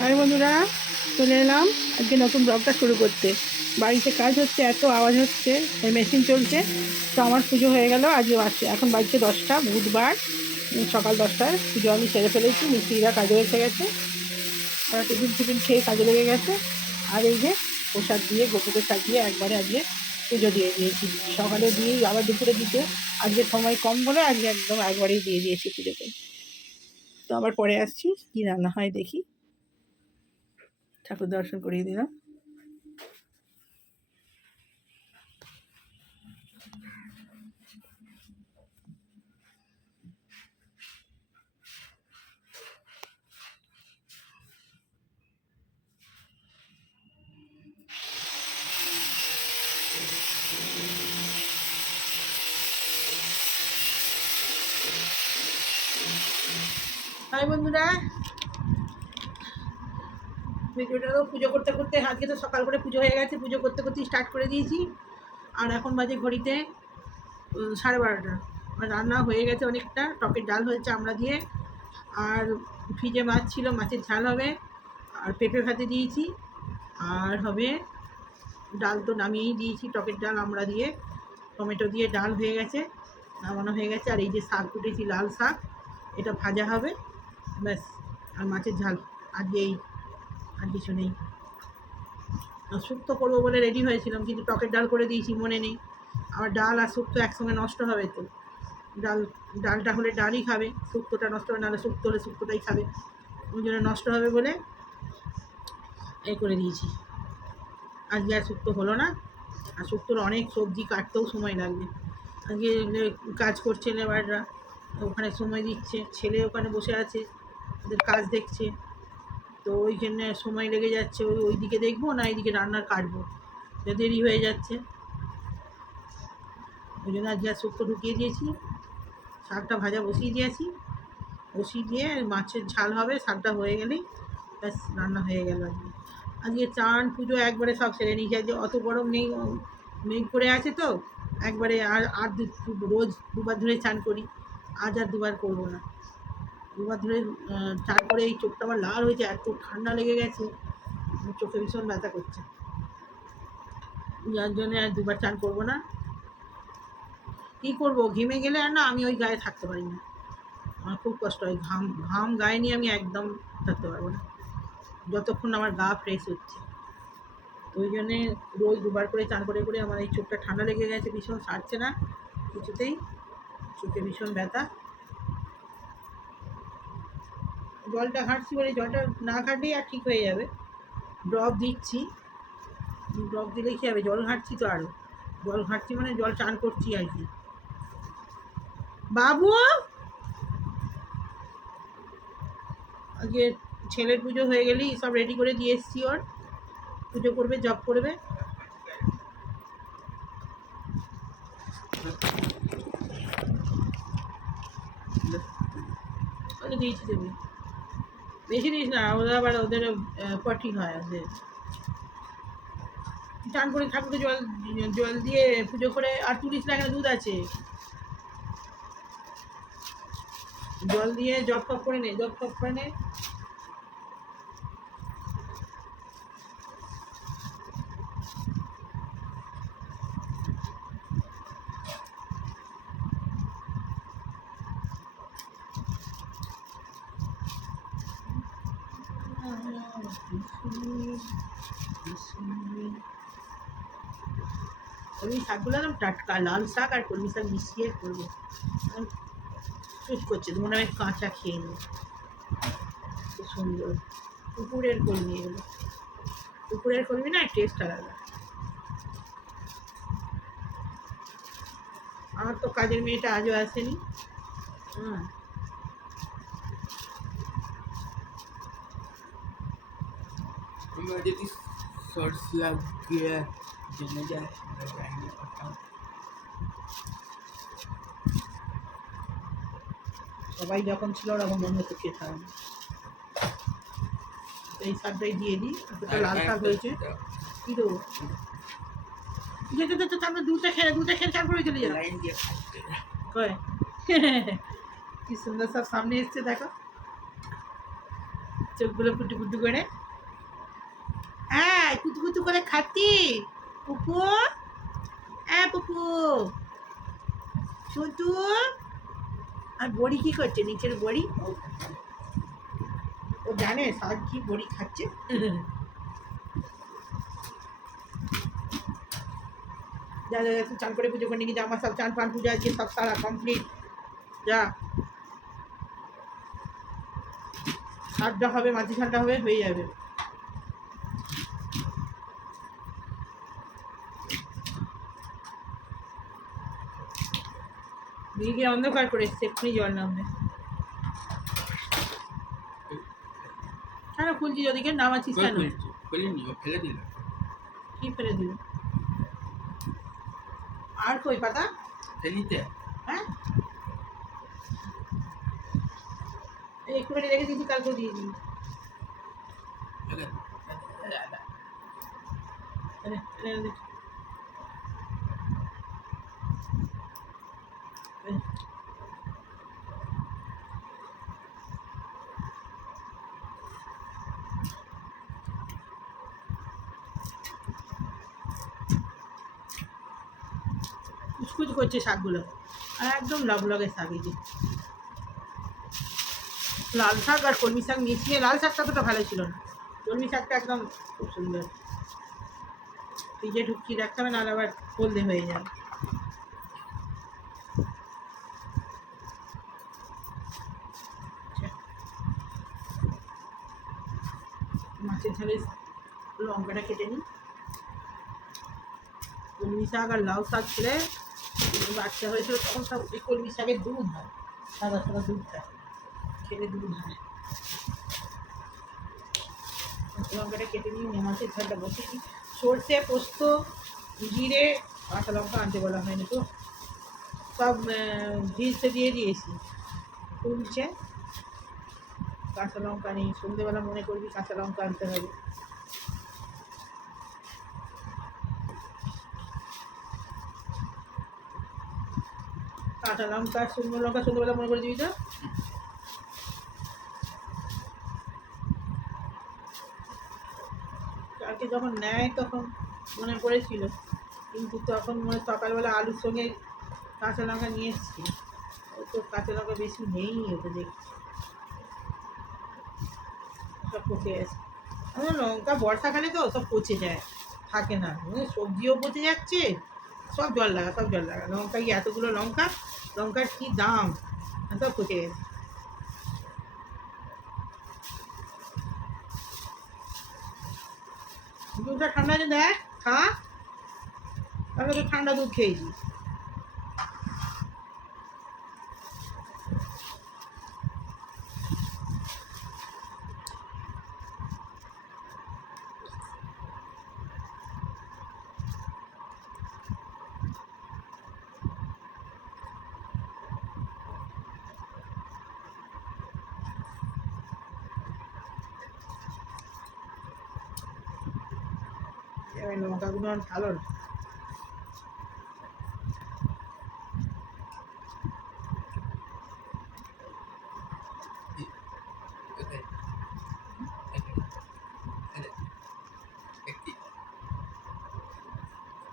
High বন্ধুরা, চলে এলাম আজকে নতুন ব্লগটা শুরু করতে। বাড়িতে কাজ হচ্ছে, এত আওয়াজ হচ্ছে, মেশিন চলছে। তো আমার পুজো হয়ে গেল, আজকে বাজছে এখন বাজছে 10টা, বুধবার সকাল 10টায় পুজো আমি সেরে ফেলেছি। মিস্ত্রিরা কাজে এসে গেছে, ওরা টিফিন খেয়ে কাজে লেগে গেছে। আর এই যে প্রসাদ দিয়ে গোপুকে সাজিয়ে একবারে আজকে পুজো দিয়ে দিয়েছি। সকালে দিয়েই আবার দুপুরে দিতে আজকে সময় কম বলে আজকে একদম একবারেই দিয়ে দিয়েছি পুজোতে। তো আবার পরে আসছি, কী রান্না হয় দেখি। ঠাকুর দর্শন করিয়ে দিলাম। হাই বন্ধুরা, ভিডিওটাও পুজো করতে করতে আজকে তো সকাল করে পুজো হয়ে গেছে, পুজো করতে করতেই স্টার্ট করে দিয়েছি। আর এখন বাজে ঘড়িতে 12:30। আর রান্না হয়ে গেছে অনেকটা। টকের ডাল হয়েছে আমরা দিয়ে, আর ফ্রিজে মাছ ছিল, মাছের ঝাল হবে, আর পেঁপে ভাতে দিয়েছি, আর হবে ডাল তো নামিয়েই দিয়েছি। টকের ডাল আমরা দিয়ে, টমেটো দিয়ে ডাল হয়ে গেছে, নামানো হয়ে গেছে। আর এই যে শাক কুটেছি, লাল শাক, এটা ভাজা হবে, ব্যাস। আর মাছের ঝাল আজকে এই, আর কিছু নেই। শুক্তো করবো বলে রেডি হয়েছিলাম, কিন্তু টকের ডাল করে দিয়েছি, মনে নেই। আমার ডাল আর শুক্তো একসঙ্গে নষ্ট হবে তো। ডালটা হলে ডালই খাবে, শুক্তোটা নষ্ট হবে, নাহলে শুক্তো হলে শুক্তোটাই খাবে। ওই জন্য নষ্ট হবে বলে করে দিয়েছি। আজকে আর শুক্তো হলো না। আর শুক্তোর অনেক সবজি কাটতেও সময় লাগবে। আজকে কাজ করছে লেবাররা, ওখানে সময় দিচ্ছে, ছেলে ওখানে বসে আছে, ওদের কাজ দেখছে। তো ওই জন্য সময় লেগে যাচ্ছে। ওই দিকে দেখবো না এইদিকে রান্নার কাটবো, দেরি হয়ে যাচ্ছে। ওই জন্য আজকে আর শুক্তো ঢুকিয়ে দিয়েছি, শাকটা ভাজা বসিয়ে দিয়েছি। বসিয়ে দিয়ে মাছের ঝাল হবে, শাকটা হয়ে গেলেই ব্যাস রান্না হয়ে গেল। আজকে চান পুজো একবারে সব সেরে নিয়েছি। আজকে অত গরম নেই, মেঘ করে আছে তো একবারে। আর রোজ দুবার ধরে চান করি, আজ আর দুবার করবো না। দুবার ধরে চান করে এই চোখটা আমার লাল হয়েছে, এত ঠান্ডা লেগে গেছে, চোখে ভীষণ ব্যথা করছে। যার জন্যে আর দুবার চান করবো না। কী করবো, ঘেমে গেলে আর না আমি ওই গায়ে থাকতে পারি না, আমার খুব কষ্ট হয়। ঘাম গায়ে নিয়ে আমি একদম থাকতে পারবো না যতক্ষণ আমার গা ফ্রেশ হচ্ছে। ওই জন্যে রোজ দুবার করে চান করে করে আমার এই চোখটা ঠান্ডা লেগে গেছে, ভীষণ সারছে না কিছুতেই, চোখে ভীষণ ব্যথা। জলটা ঘাঁটছি বলে, জলটা না ঘাঁটলেই আর ঠিক হয়ে যাবে। ড্রপ দিচ্ছি, ড্রপ দিলেই কী হবে, জল ঘাঁটছি তো, আরও জল ঘাঁটছি মানে জল চান করছি আর কি। বাবু আজকে ছেলের পুজো হয়ে গেলেই সব রেডি করে দিয়ে এসছি, ওর পুজো করবে, জব করবে। ওকে দিয়েছি, দেবে বেশি দিস না, ওরা আবার ওদের পটি হয় ওদের। চান করে ঠাকুরকে জল জল দিয়ে পুজো করে আর তুলিস না, এখানে দুধ আছে, জল দিয়ে জপ টপ করে নে, জপ টপ করে নে। ওই শাকগুলো একদম টাটকা, লাল শাক আর কলমি শাক মিশিয়ে করবো, চুজ করছে তো মনে হয় কাঁচা খেয়ে নিই। খুব সুন্দর পুকুরের কলমি, এগুলো পুকুরের কলমি না, টেস্ট আলাদা। আমার তো কাজের মেয়েটা আজও আসেনি। हाँ मुझे भी शॉर्ट्स लग गया जलने जाए लगाएंगे पता সবাই যখন ছিল ওরকম মনে হতো খেতে হবে। এই শাকটাই দিয়ে দিই, এতটা লাল শাক হয়েছে। কী দেবো, যেতে যেতে তারপরে দুধটা খেয়ে চান করে চলে যাবে। लाइन दिया কয় কি সুন্দর সব সামনে এসছে দেখো, চোখগুলো কুটু কুটু করে। হ্যাঁ, কুতু কুতু করে খাচ্ছি। পুপু, হ্যাঁ পুপু, শুটু। আর বড়ি কি করছে, নিচের বড়ি? ও জানে শাক কি বড়ি খাচ্ছে। যা যা যা, তুই চান করে পুজো করে নিয়ে যা, আমার সব চান পান পুজো আজকে সব সারা কমপ্লিট। যা, ঠান্ডা হবে, মাঝে ঠান্ডা হবে, হয়ে যাবে। দিদিকে অন্ধকার করে এসছে, এক্ষুনি জল নামবে। কেন খুলছি ওদিকে, নামাচ্ছিস কেন? খুলিনি, ও ফেলে দিল। কি ফেলে দিল? আর কই পাতা? ফেলিতে হ্যাঁ, এই একটুখানি রেখে দিয়েছি, কালকে দিয়ে দিই। কুচকুচ করছে শাকগুলো, আর একদম লগলগে শাক। এই যে লাল শাক আর কলমি শাক মিশিয়ে, লাল শাকটা তোটা ভালো ছিল না, কলমি শাকটা একদম খুব সুন্দর। ফ্রিজে ঢুকিয়ে রাখতে হবে, নাহলে আবার হলদে হয়ে যাবে। মাছের ঝালে লঙ্কাটা কেটে নিই। কলমি শাক আর লাউ শাক খেলে, বাচ্চা হয়েছিল তখন সব এই কলমি শাকের দুধ হয়, সাদা সাদা দুধ খায়, খেলে দুধ হয়। লঙ্কাটা কেটে নিই, মাছের ঝালটা বসিয়ে দিই। সর্ষে, পোস্ত, জিরে, কাঁচা লঙ্কা আনতে বলা হয়নি তো, সব ভিজতে দিয়ে দিয়েছি। তুলছে, কাঁচা লঙ্কা নেই, সন্ধ্যেবেলা মনে করবি কাঁচা লঙ্কা আনতে হবে। কাঁচা লঙ্কা, শুকনো লঙ্কা সন্ধ্যেবেলা মনে করে দিবি তো। কালকে যখন নেয় তখন মনে পড়েছিল, কিন্তু তখন মনে সকালবেলা আলুর সঙ্গে কাঁচা লঙ্কা নিয়ে এসেছি, ও তো কাঁচা লঙ্কা বেশি নেই, ওটা দেখছি সব পচে গেছে। আমার লঙ্কা বর্ষাকালে তো সব পচে যায়, থাকে না, সবজিও পচে যাচ্ছে। সব জল লাগা, সব জল লাগা লঙ্কা, কি এতগুলো লঙ্কা, লঙ্কার কী দাম, সব পচে গেছে। দুধটা ঠান্ডা আছে দেখ, খা, তাহলে তো ঠান্ডা দুধ খেয়েছিস। এবার লঙ্কাগুলো আর ভালো না।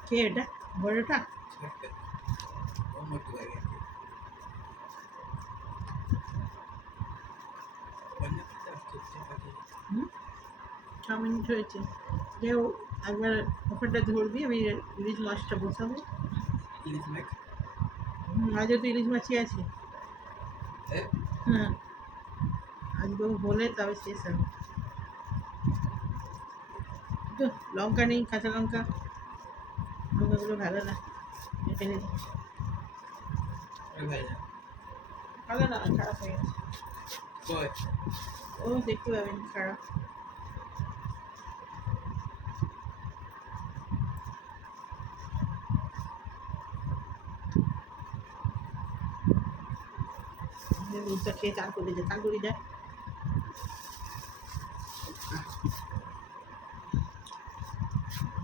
কে এটা, বড়টা? ছ মিনিট হয়েছে, কেউ একবার ওখানটা ধরবি, আমি ইলিশ মাছটা বসাবো। আজও তো ইলিশ মাছই আছে। হ্যাঁ, আজকে বলে তবে শেষ হবে তো। লঙ্কা নেই, কাঁচা লঙ্কা, লঙ্কাগুলো ভালো না, ফেলে দিই। ভালো না, খারাপ হয়ে গেছে। ও দেখতে পাবেন খারাপ। দুধটা খেয়ে চান করে যায়, চান করি যায়।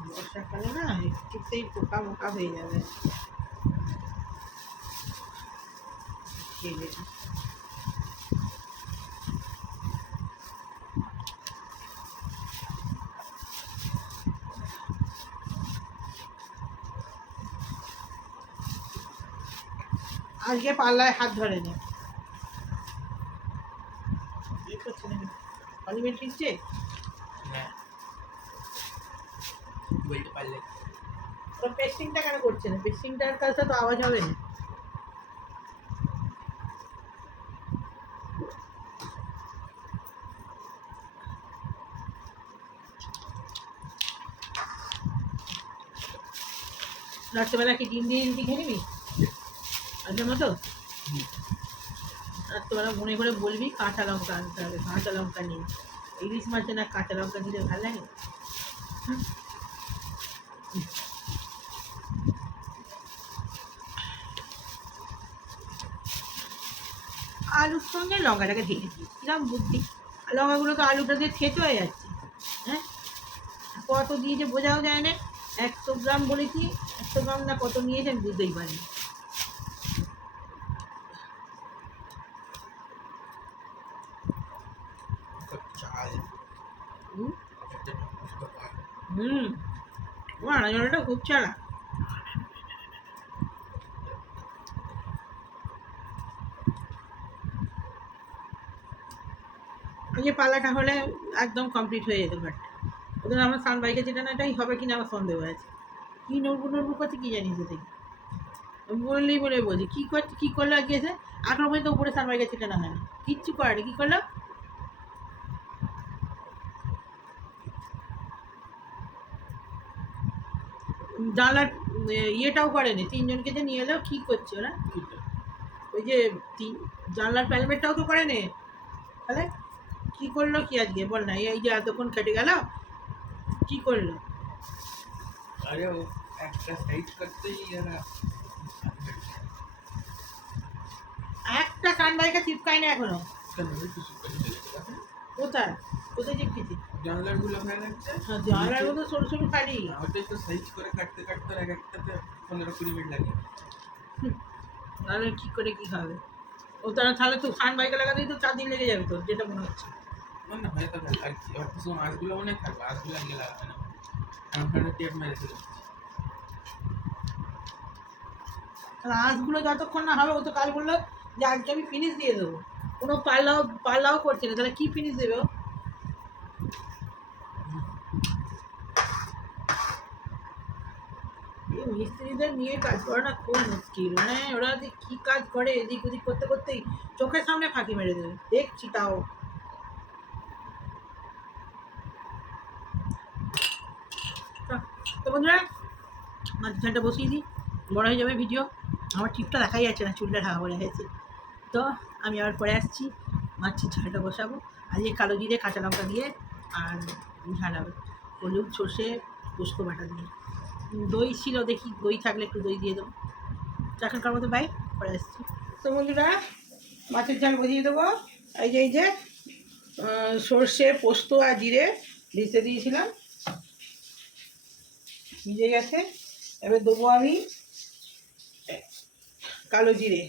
বর্ষাকালে না একটুতেই পোকা মোকা হয়ে যাবে, খেয়ে আজকে পাল্লায় হাত ধরেনি। অলিভের ঠিকছে না বলতে পারলে ওরা পেস্টিংটা কেন করছে না? পেস্টিংটার কাজটা তো আওয়াজ হবে না। রাত্রেবেলা কি ডিম দিয়ে রুটি খেয়ে নিবি আজকের মতো? রাত্রেবেলা মনে করে বলবি কাঁচা লঙ্কা আনতে হবে, কাঁচা লঙ্কা নিয়ে। ইলিশ মাছে না কাঁচা লঙ্কা দিলে ভালো লাগে? আলুর সঙ্গে লঙ্কাটাকে ঢেকে দিই, কিরম বুদ্ধি! লঙ্কাগুলো তো আলুটা দিয়ে থেতো হয়ে যাচ্ছে। হ্যাঁ, কত দিয়েছে বোঝাও যায় না। 100 গ্রাম বলেছি, 100 গ্রাম না কত নিয়েছে আমি বুঝতেই পারিনি। চাল হুম একটা বুঝতে পার হুম ও আনাজনটা খুব চালা। যে পালাটা হলে একদম কমপ্লিট হয়ে যেত ঘরটা। ওদের আমার সানবাইকে যেটা না এটাই হবে কিনা আমার সন্দেহ আছে। কী নড়বু নড়বু করছে কী জানি দেখি, বললেই বলে বলছি কী করছে, কী করলো আজকে এসে এখনো পর্যন্ত উপরে সানবাইকে যেটা না হয়নি, কিচ্ছু করেনি। কী করলো? জানলার ইয়েটাও করেনি। তিনজনকে যে নিয়ে এলো কী করছে ওরা? ওই যে তিন জানলার প্যালমেটটাও তো করেনি। তাহলে কী করলো কি আজকে বল না? এই যে এতক্ষণ কেটে গেল কী করলো? আরে ও একটা সাইড করতেই এরা একটা সানবাইকে চিপকায় না এখনো। কেন কিছু করে চলেছে কোথায় কোথায় চিপকেছি? জানলার গুলো হয়ে যাচ্ছে জানলার মতো সরু সরু খালি। ওটাই তো সাইজ করে কাটতে কাটতে এক একটাতে 15-20 মিনিট লাগে। তাহলে কী করে কী খাবে ও? তারা তাহলে তো সানবাইকে লাগাতেই তো 4 দিন লেগে যাবে তোর, যেটা মনে হচ্ছে। না হয়ে তো আর কি আর কিছু মাছগুলো মনে থাকবে মাছগুলো আগে লাগাবে না আমার টেপ মেরেছিল রাজগুলো যতক্ষণ না হবে, ও তো কাল বললো যে আজকে আমি ফিনিশ দিয়ে দেবো। কোনো পাল্লাও করছে না, তাহলে কী ফিনিশ দেবে ও? এই মিস্ত্রিদের নিয়ে কাজ করা না খুব মুশকিল। মানে ওরা যে কী কাজ করে এদিক ওদিক করতে করতেই চোখের সামনে ফাঁকি মেরে দেবে, দেখছি তাও। তো বন্ধুরা মাছ ঝালটা বসিয়ে দিই, বড় হয়ে যাবে ভিডিও। আমার টিপটা দেখাই যাচ্ছে না, চুলটা ঢাকা পড়ে গেছে। তো আমি আবার পরে আসছি, মাছের ঝালটা বসাবো। আজকে কালো জিরে কাঁচা লঙ্কা দিয়ে আর ঝাল হবে হলুদ সর্ষে পোস্ত বাটা দিয়ে। দই ছিল, দেখি দই থাকলে একটু দই দিয়ে দেবো। এখনকার মতো বাই, পরে আসছি। তো বন্ধুরা মাছের ঝাল বসিয়ে দেবো। এই যে সর্ষে পোস্ত আর জিরে ভিজতে দিয়েছিলাম, ভিজে গেছে। এবার দেবো আমি কালো জিরে,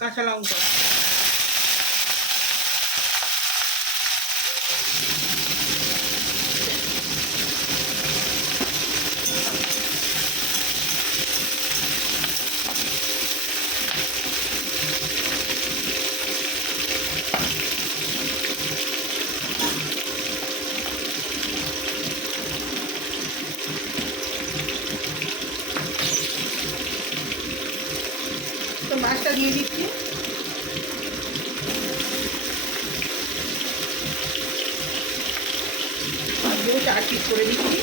কাঁচা লঙ্কা, তো মাছটা দিয়ে দিচ্ছি। মাছগুলো 4 পিস করে দিচ্ছি,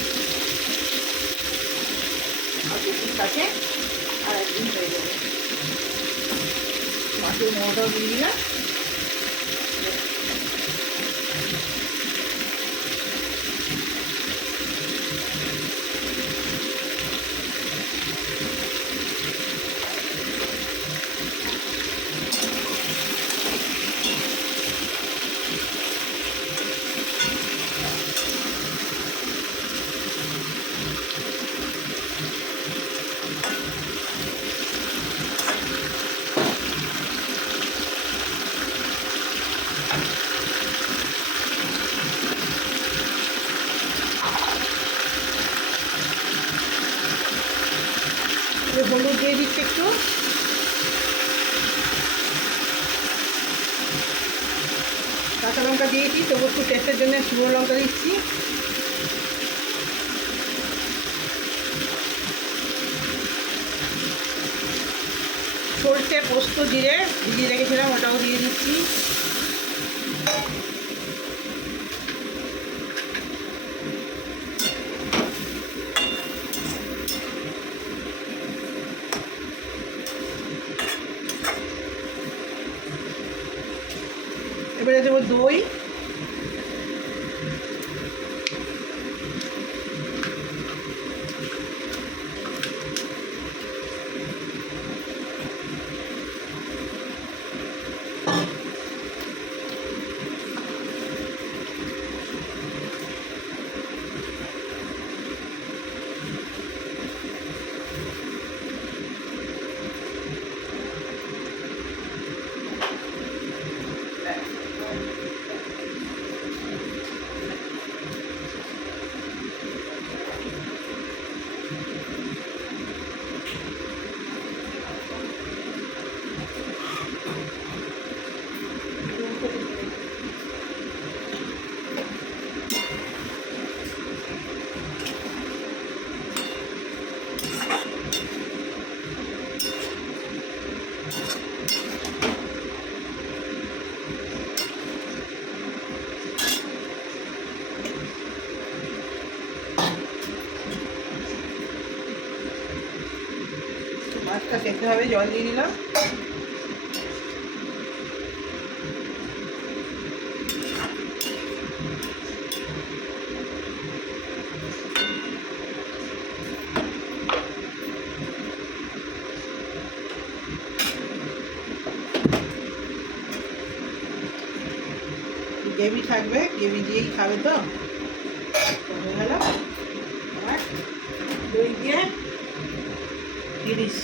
আর 2 পিস আছে, আর একদিন হয়ে যাবে। মাছের মোটাও দিয়ে দিলাম। কাঁচা লঙ্কা দিয়েছি, তবু একটু টেস্টের জন্য শুকনো লঙ্কা দিচ্ছি। সরষে, পোস্ত, জিরে ভিজিয়ে রেখেছিলাম, ওটাও দিয়ে দিচ্ছি। এবারে দেবো দই। মাছটা সেদ্ধ হবে, জল দিয়ে দিলাম। গ্রেভি থাকবে, গ্রেভি দিয়েই খাবে তো হয়ে গেল। আর দই দিয়ে ইলিশ।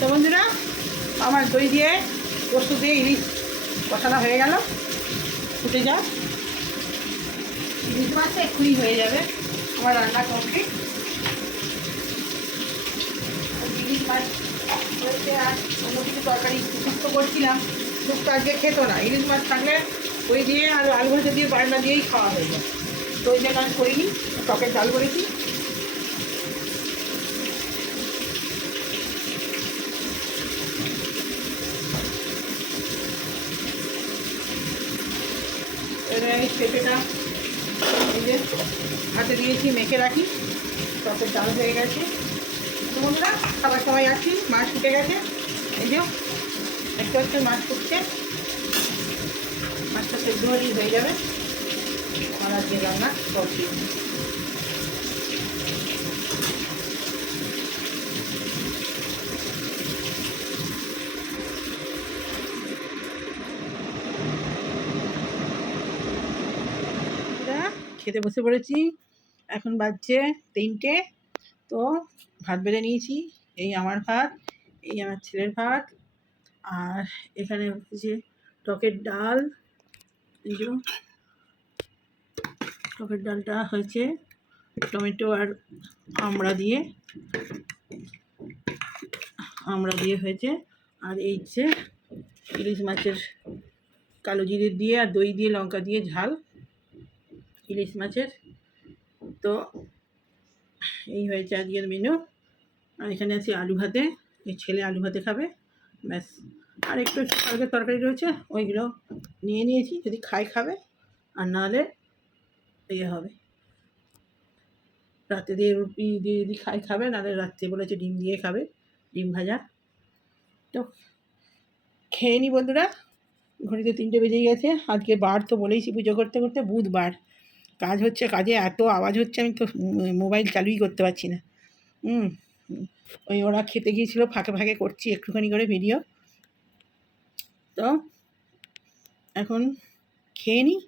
তো বন্ধুরা, আমার দই দিয়ে পোস্ত দিয়ে ইলিশ কষানো হয়ে গেল। ফুটে যাক, ইলিশ মাছটা এক্ষুনি হয়ে যাবে। আমার রান্না কমপ্লিট। ইলিশ মাছ হয়েছে, আর অন্য কিছু তরকারি শুক্তো করছিলাম, শুক্তো আজকে খেতো না। ইলিশ মাছ থাকলে ওই দিয়ে আর আলু ভাজা দিয়ে বান্না দিয়েই খাওয়া হয়ে যায়। তো ওই জন্য আমি করিনি, টকের ডাল করেছি। এবারে আমি পেঁপেটা এই যে হাতে দিয়েছি, মেখে রাখি। টকের ডাল হয়ে গেছে। তো বন্ধুরা, খাবার সময় আছি, মাছ ফুটে গেছে। এই যে একটু একটু মাছ ফুটছে, মাছটা সেদ্ধ হলেই হয়ে যাবে আমার আজকে রান্না করছি। খেতে বসে পড়েছি, এখন বাজছে 3টে। তো ভাত বেড়ে নিয়েছি, এই আমার ভাত, এই আমার ছেলের ভাত, আর এখানে হচ্ছে টকের ডাল। এই যে টকের ডালটা হয়েছে টমেটো আর আমড়া দিয়ে হয়েছে। আর এই যে ইলিশ মাছের কালো জিরে দিয়ে আর দই দিয়ে লঙ্কা দিয়ে ঝাল ইলিশ মাছের। তো এই হয়েছে আজকের মেনু। আর এখানে আছে আলু ভাতে, এই ছেলে আলু ভাতে খাবে, ব্যাস। আর একটু কালকের তরকারি রয়েছে, ওইগুলো নিয়ে নিয়েছি, যদি খাবে, আর নাহলে ইয়ে হবে, রাতে দিয়ে রুটি দিয়ে যদি খাবে, নাহলে রাত্রে বলেছে ডিম দিয়ে খাবে, ডিম ভাজা। তো খেয়ে নি বন্ধুরা, ঘড়িতে 3টে বেজেই গেছে। আজকে বার তো বলেইছি পুজো করতে করতে বুধবার। কাজ হচ্ছে, কাজে এত আওয়াজ হচ্ছে আমি তো মোবাইল চালুই করতে পারছি না। ওই ওরা খেতে গিয়েছিলো, ফাঁকে ফাঁকে করছি একটুখানি করে ভিডিও। তো এখন খেয়ে নিই,